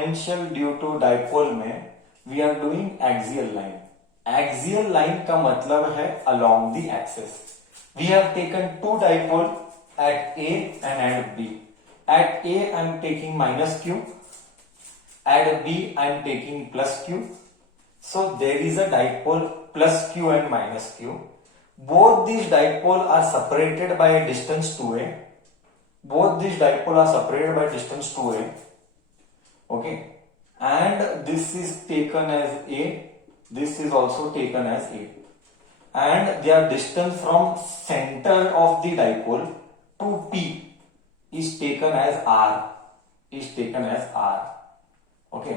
Potential due to dipole में we are doing axial line. Axial line का मतलब है along the axis. We have taken two dipole at A and at B. At A I am taking minus Q. At B I am taking plus Q. So there is a dipole plus Q and minus Q. Both these dipole are separated by a distance 2a. Both these dipole are separated by distance 2a. Okay. And this is taken as A. This is also taken as A. And their distance from center of the dipole to P is taken as R. Is taken as R. Okay.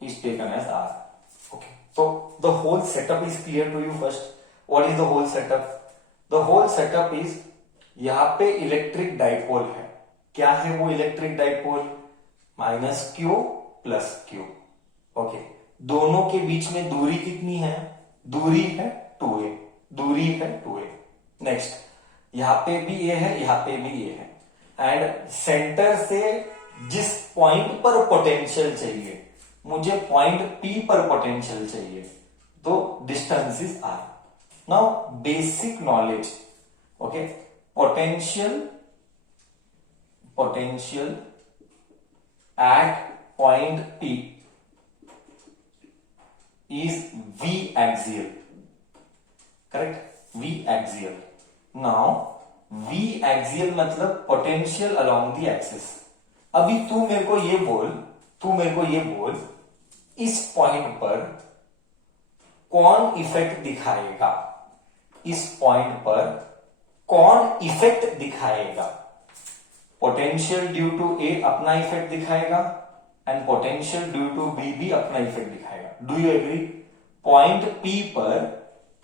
Is taken as R. Okay. So the whole setup is clear to you first. What is the whole setup? The whole setup is यहाँ पे electric dipole है। क्या है वो electric dipole? Minus Q plus Q. Okay, दोनों के बीच में दूरी कितनी है? दूरी है 2a। दूरी है 2a। नेक्स्ट, यहां पे भी ये है, यहां पे भी ये है। एंड सेंटर से जिस पॉइंट पर पोटेंशियल चाहिए, मुझे पॉइंट P पर पोटेंशियल चाहिए, तो distance is R। Now basic knowledge, okay, potential at point P is V axial, correct? V axial. Now V axial मतलब पोटेंशियल अलोंग द एक्सिस। अभी तू मेरे को ये बोल इस पॉइंट पर कौन इफेक्ट दिखाएगा? इस पॉइंट पर कौन इफेक्ट दिखाएगा? पोटेंशियल ड्यू टू A अपना इफेक्ट दिखाएगा and potential due to B भी अपना इफेक्ट दिखाएगा। Do you agree? Point P पर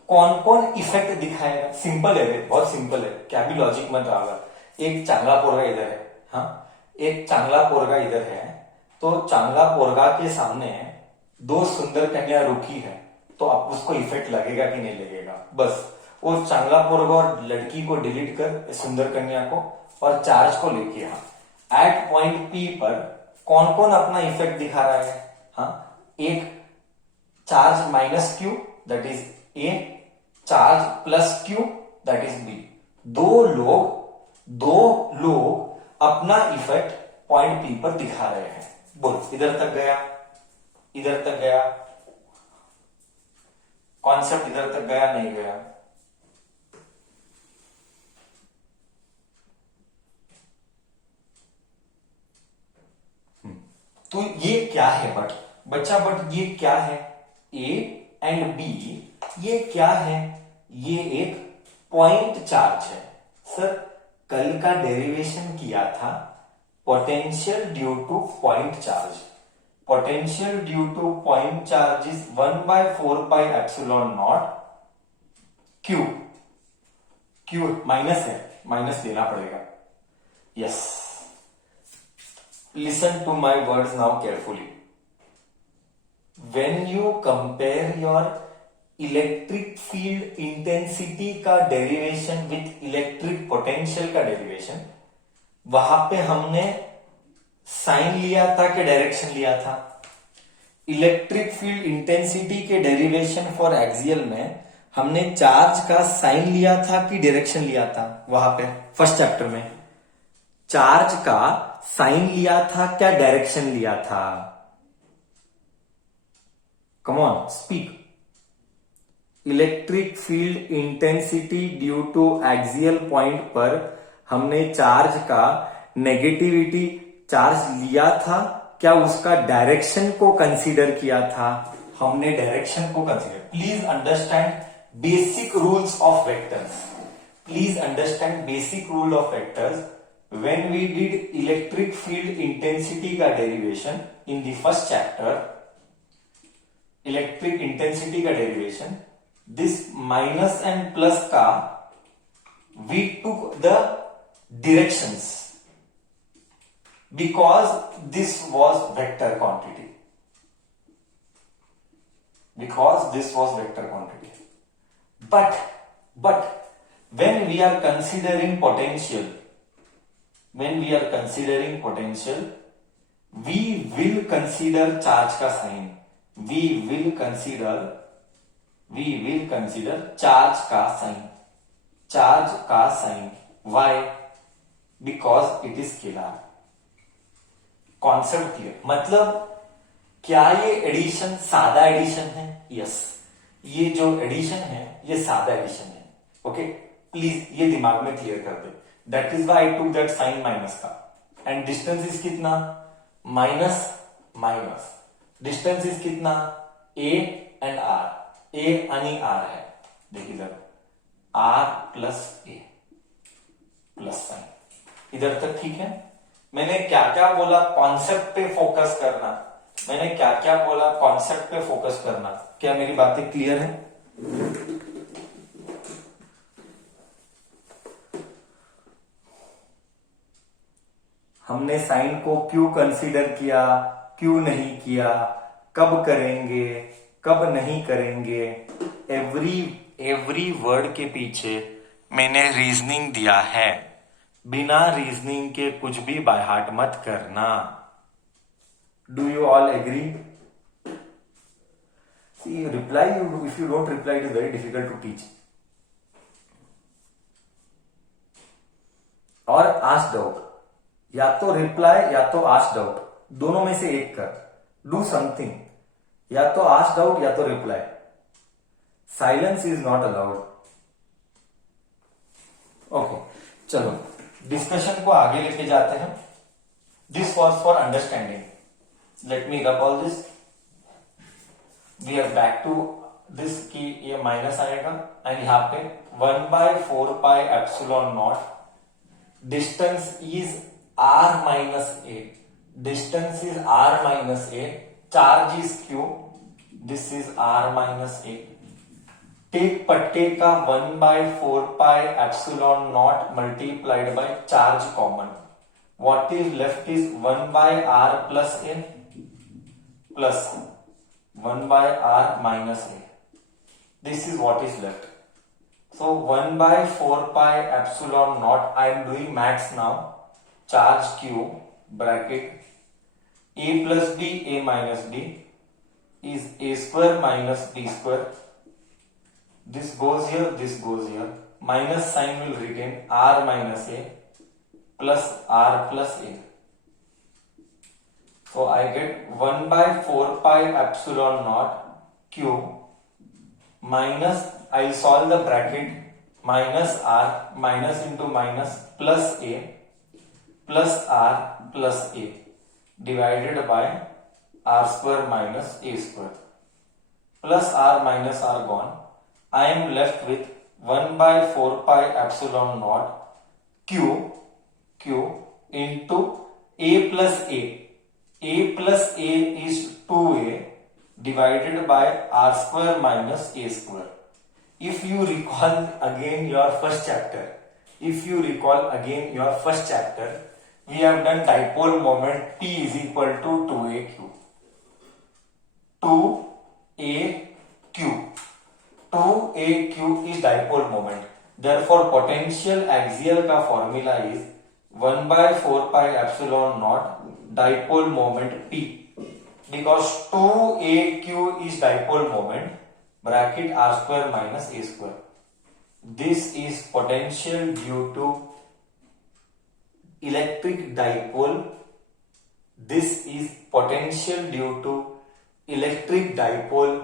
कौन कौन इफेक्ट दिखाएगा? सिंपल है, बहुत सिंपल है, क्या भी लॉजिक मत आएगा। एक चांगला पोरगा इधर है, हाँ, एक चांगला पोरगा इधर है, तो चांगला पोरगा के सामने दो सुंदर कन्या रुकी है, तो अब उसको इफेक्ट लगेगा कि नहीं लगेगा? बस वो चांगला पोरगा और लड़की को डिलीट कर, सुंदर कन्या को, और चार्ज को लेके यहाँ एट पॉइंट P पर कौन कौन अपना इफेक्ट दिखा रहा है? हाँ, एक charge minus Q that is A, charge plus Q that is B। दो लोग अपना इफेक्ट पॉइंट P पर दिखा रहे हैं। बोल, इधर तक गया? इधर तक गया? कॉन्सेप्ट इधर तक गया? नहीं गया? तो ये क्या है बट ये क्या है? A एंड B ये क्या है? ये एक पॉइंट चार्ज है। सर, कल का डेरिवेशन किया था potential due two point charge. Potential due two point charge is 1/4 pi epsilon not Q। Q minus है, माइनस लेना पड़ेगा। Yes, listen to my words now carefully. When you compare your electric field intensity का derivation with electric potential का derivation, वहां पे हमने sign लिया था कि डायरेक्शन लिया था? इलेक्ट्रिक फील्ड इंटेंसिटी के डेरिवेशन फॉर एक्सियल में हमने चार्ज का साइन लिया था कि डायरेक्शन लिया था? वहां पे फर्स्ट चैप्टर में चार्ज का साइन लिया था क्या डायरेक्शन लिया था? Come on, speak. Electric field intensity due to axial point पर हमने चार्ज का नेगेटिविटी चार्ज लिया था क्या उसका डायरेक्शन को कंसीडर किया था? हमने डायरेक्शन को consider. Please understand basic rules of vectors. Please understand basic rule of vectors. When we did electric field intensity का derivation in the first chapter, electric intensity का derivation, this minus and plus का we took the directions because this was vector quantity. Because this was vector quantity. But when we are considering potential, we will consider charge का sign, we will consider charge का sign, why? Because it is scalar. Concept clear? मतलब क्या ये addition सादा addition है? Yes, ये जो addition है ये सादा एडिशन है। ओके, प्लीज ये दिमाग में क्लियर कर दे। दैट इज वाई आई टूक दैट साइन माइनस का। एंड डिस्टेंस इज कितना? Minus minus. डिस्टेंस इज कितना? ए एंड आर, ए आणि आर है। देखिए जरा, r plus a plus sign. इधर तक ठीक है? मैंने क्या क्या बोला? कॉन्सेप्ट पे फोकस करना। मैंने क्या क्या बोला? कॉन्सेप्ट पे फोकस करना। क्या मेरी बातें क्लियर है? हमने साइन को क्यों कंसीडर किया, क्यों नहीं किया, कब करेंगे, कब नहीं करेंगे, एवरी वर्ड के पीछे मैंने रीजनिंग दिया है। बिना रीजनिंग के कुछ भी बाय हार्ट मत करना। Do you all agree? See, reply you, if you don't reply, it is very difficult to teach. और आस्क डाउट, या तो रिप्लाई या तो आस्क डाउट, दोनों में से एक कर। डू समथिंग, या तो आस्क डाउट या तो reply. Silence is not allowed. Okay, चलो डिस्कशन को आगे लेके जाते हैं। This was for understanding. Let me rub all this. We are back to this की ये माइनस आएगा एंड यहां पे 1/4 pi epsilon naught. Distance is r minus a, distance is r minus a, charge is q, this is r minus a. Take पट्टे का 1/4 pi epsilon naught multiplied by charge common. What is left is 1/r plus a plus 1/r minus a. This is what is left. So 1/4 pi epsilon naught. I am doing maths now. Charge q bracket a plus b, a minus b is a square minus b square. This goes here, this goes here. Minus sign will retain r minus a plus r plus a. So I get 1/4 pi epsilon naught q minus, I'll solve the bracket, minus r, minus into minus, plus a plus r plus a divided by r square minus a square. Plus r minus r gone. I am left with 1/4 pi epsilon naught q into a plus a. A plus a is 2a divided by r square minus a square. If you recall again your first chapter, we have done dipole moment P is equal to 2aq. 2aq. 2aq is dipole moment. Therefore potential axial का formula is 1/4 pi epsilon naught dipole moment P, because 2aq is dipole moment bracket r square minus a square. This is potential due to electric dipole. This is potential due to electric dipole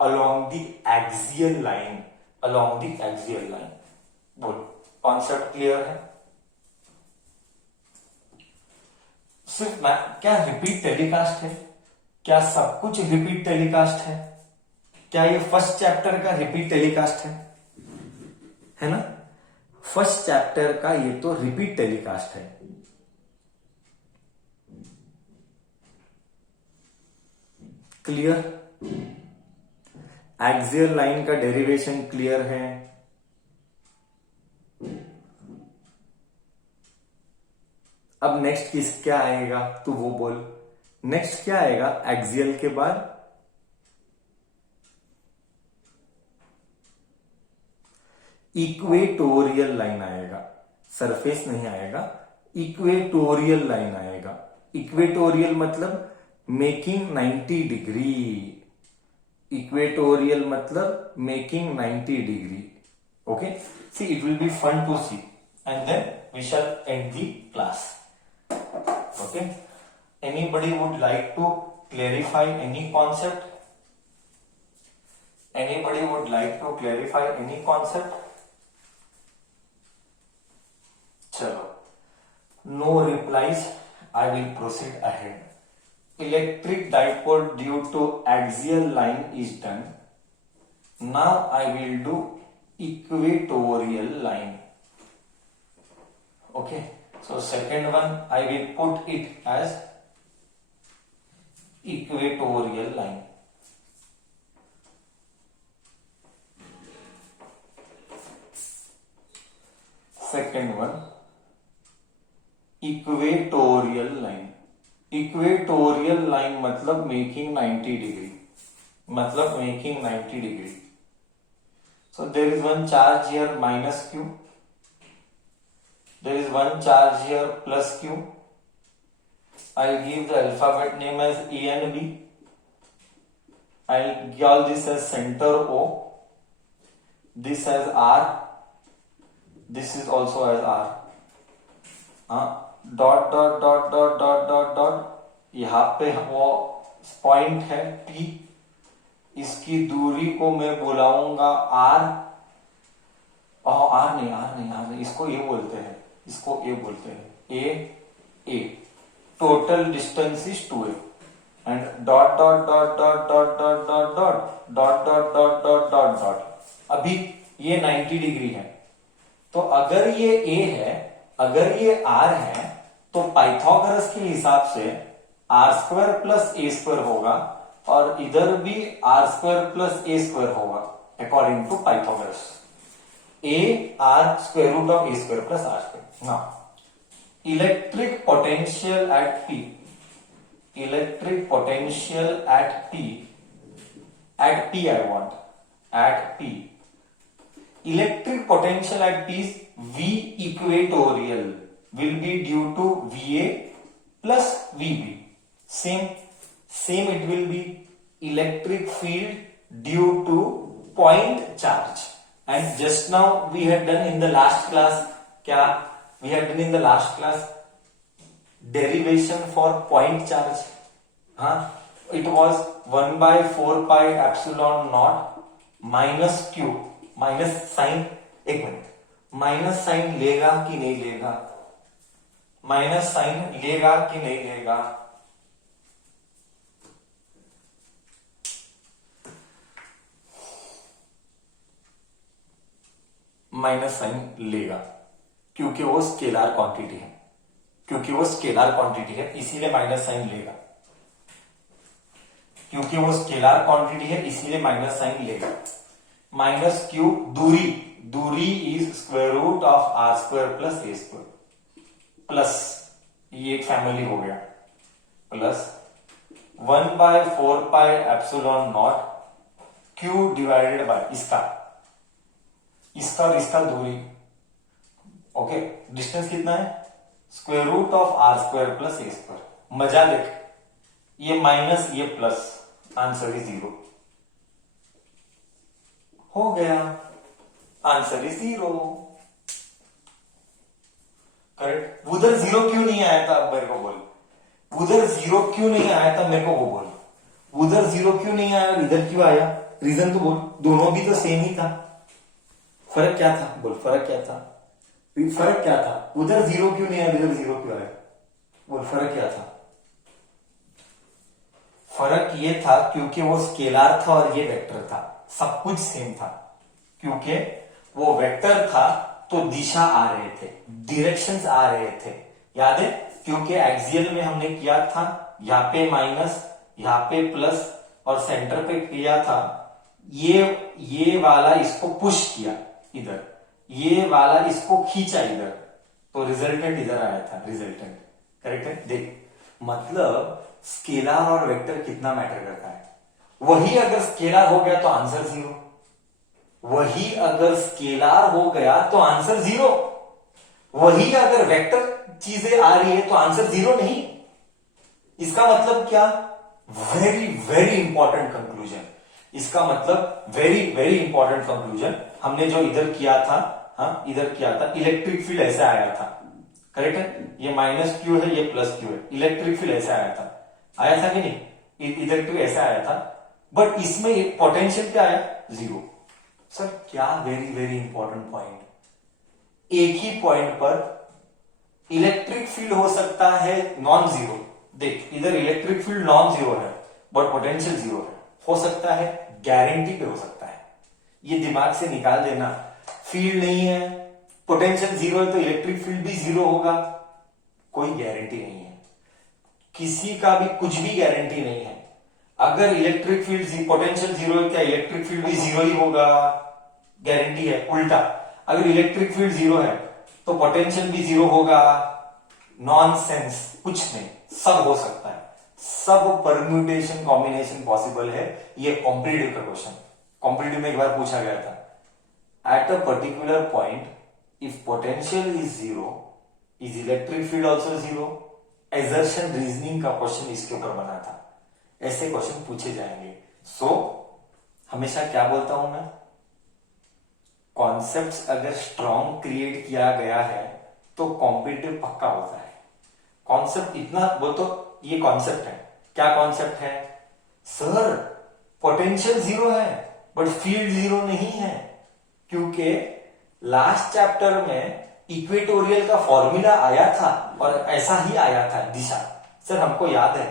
along the axial line. बोल, concept clear है? सिर्फ क्या repeat telecast है? क्या सब कुछ repeat telecast है? क्या ये फर्स्ट चैप्टर का रिपीट टेलीकास्ट है ना? फर्स्ट चैप्टर का ये तो रिपीट टेलीकास्ट है। क्लियर? एक्सियल लाइन का डेरिवेशन क्लियर है? अब नेक्स्ट क्या आएगा तू वो बोल। नेक्स्ट क्या आएगा एक्सियल के बाद? इक्वेटोरियल लाइन आएगा। सरफेस नहीं आएगा, इक्वेटोरियल लाइन आएगा। इक्वेटोरियल मतलब मेकिंग 90 डिग्री, इक्वेटोरियल मतलब making 90 degree. Okay, see, it will be fun to see, and then we shall end the class. Okay, anybody would like to clarify any concept? Anybody would like to clarify any concept? Chalo, no replies, I will proceed ahead. Electric dipole due to axial line is done. Now I will do equatorial line. Okay, so second one I will put it as equatorial line. Second one, equatorial line. Equatorial line मतलब making 90 degree, मतलब making 90 degree. So there is one charge here minus q, there is one charge here plus q. I'll give the alphabet name as A and B. I'll call this as center O, this as R, this is also as R. Dot dot dot dot dot dot dot, यहाँ पे वो point है P, इसकी दूरी को मैं बुलाऊंगा R. Are नहीं, इसको ए बोलते हैं, इसको ए बोलते हैं, a. Total distance is 2a and dot dot dot dot dot dot dot dot dot dot dot dot dot dot. अभी ये 90 डिग्री है, तो अगर ये a है, अगर ये r है, तो पाइथागोरस के हिसाब से r square plus a square होगा और इधर भी r square plus a square होगा according to Pythagoras. A r square root of a square plus r square. Now electric potential at P, electric potential at P I want, at P. Electric potential at P is V equatorial will be due to VA plus VB. Same it will be electric field due to point charge. And just now we had done in the last class, क्या we had done in the last class? Derivation for point charge. It was 1 by 4 pi epsilon naught minus q, minus sign, एक minute, minus sign लेगा कि नहीं लेगा, minus sign लेगा कि नहीं लेगा. माइनस साइन लेगा क्योंकि वो स्केलर क्वांटिटी है, क्योंकि वो स्केलर क्वांटिटी है इसीलिए माइनस साइन लेगा, क्योंकि वो स्केलर क्वांटिटी है इसीलिए माइनस साइन लेगा. माइनस क्यू, दूरी is square root of r square plus a square, plus ये एक फैमिली हो गया, plus 1 by 4 pi epsilon naught q divided by इसका और इसका दूरी. ओके, डिस्टेंस कितना है, square root of r square plus a square. मजा देख, ये माइनस ये प्लस, आंसर इज 0. हो गया, आंसर इज 0. करेक्ट. उधर 0 क्यों नहीं आया था, अब मेरे को बोल, उधर 0 क्यों नहीं आया था, मेरे को वो बोल. उधर 0 क्यों नहीं आया और इधर क्यों आया, रीजन तो बोल. दोनों भी तो सेम ही था, फर्क क्या था बोल, फर्क क्या था, फर्क क्या था. उधर 0 क्यों नहीं आया, इधर 0 क्यों आया, बोल फर्क क्या था. फर्क ये था क्योंकि वो स्केलर था और ये वेक्टर था, सब कुछ सेम था. क्योंकि वो वेक्टर था तो दिशा आ रहे थे, डायरेक्शंस आ रहे थे, याद है. क्योंकि एक्सियल में हमने किया था, यहाँ पे माइनस, यहाँ पे प्लस और सेंटर पे किया था. ये वाला इसको पुश किया इधर, ये वाला इसको खींचा इधर, तो रिजल्टेंट इधर आया था. रिजल्टेंट करेक्ट है. देख, मतलब स्केलर और वेक्टर कितना मैटर करता है. वही अगर स्केलर हो गया तो आंसर 0, वही अगर स्केलर हो गया तो आंसर 0, वही अगर वेक्टर चीजें आ रही है तो आंसर 0 नहीं. इसका मतलब क्या? Very very important conclusion. इसका मतलब वेरी वेरी इंपॉर्टेंट कंक्लूजन। हमने जो इधर किया था, हाँ इधर किया था, इलेक्ट्रिक फील्ड ऐसे आया था, करेक्ट है? ये माइनस क्यू है, ये प्लस क्यू है, इलेक्ट्रिक फील्ड ऐसे आया था कि नहीं? इलेक्ट्रिक ऐसे आया था, बट इसमें एक पोटेंशियल क्या आया? जीरो। सर क्या वेरी वेरी इंपॉर्टेंट पॉइंट। एक ही पॉइंट पर इलेक्ट्रिक फील्ड हो सकता है नॉन जीरो। देख इधर इलेक्ट्रिक फील्ड नॉन जीरो है बट पोटेंशियल जीरो है। हो सकता है, गारंटी पे हो सकता है। ये दिमाग से निकाल देना। फील्ड नहीं है, पोटेंशियल जीरो है तो इलेक्ट्रिक फील्ड भी जीरो होगा, कोई गारंटी नहीं है। किसी का भी कुछ भी गारंटी नहीं है। अगर इलेक्ट्रिक फील्ड पोटेंशियल जीरो है, क्या इलेक्ट्रिक फील्ड भी जीरो ही होगा? गारंटी है। उल्टा, अगर इलेक्ट्रिक फील्ड जीरो है तो पोटेंशियल भी जीरो होगा? नॉनसेंस, कुछ नहीं, सब हो सकता है। सब परम्यूटेशन कॉम्बिनेशन पॉसिबल है। ये कॉम्पिटिटिव का क्वेश्चन, कॉम्पिटिटिव में एक बार पूछा गया था। At a particular point if potential is zero is electric field also zero? Assertion reasoning का क्वेश्चन इसके ऊपर बना था। ऐसे क्वेश्चन पूछे जाएंगे। सो हमेशा क्या बोलता हूं मैं, कॉन्सेप्ट्स अगर स्ट्रॉन्ग क्रिएट किया गया है तो कॉम्पिटिटिव पक्का होता है। कॉन्सेप्ट इतना, वो तो ये कॉन्सेप्ट है। क्या कॉन्सेप्ट है? सर पोटेंशियल जीरो है बट फील्ड जीरो नहीं है, क्योंकि लास्ट चैप्टर में इक्वेटोरियल का फॉर्मूला आया था और ऐसा ही आया था दिशा। सर हमको याद है,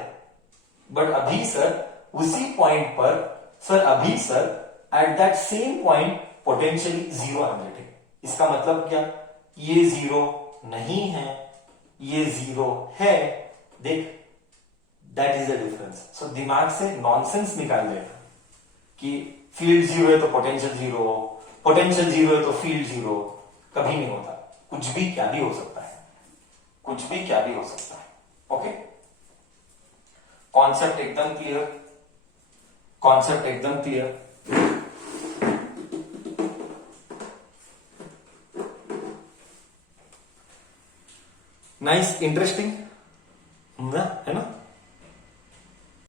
बट अभी सर उसी पॉइंट पर, सर अभी sir at that same point potentially zero analytic. इसका मतलब क्या? ये जीरो नहीं है, ये जीरो है। देख, दैट इज द डिफरेंस। सो दिमाग से नॉनसेंस निकाल देना कि फील्ड जीरो है तो पोटेंशियल जीरो, पोटेंशियल जीरो है तो फील्ड जीरो। कभी नहीं होता। कुछ भी क्या भी हो सकता है, कुछ भी क्या भी हो सकता है। ओके, कॉन्सेप्ट एकदम क्लियर, कॉन्सेप्ट एकदम क्लियर। नाइस, इंटरेस्टिंग है ना?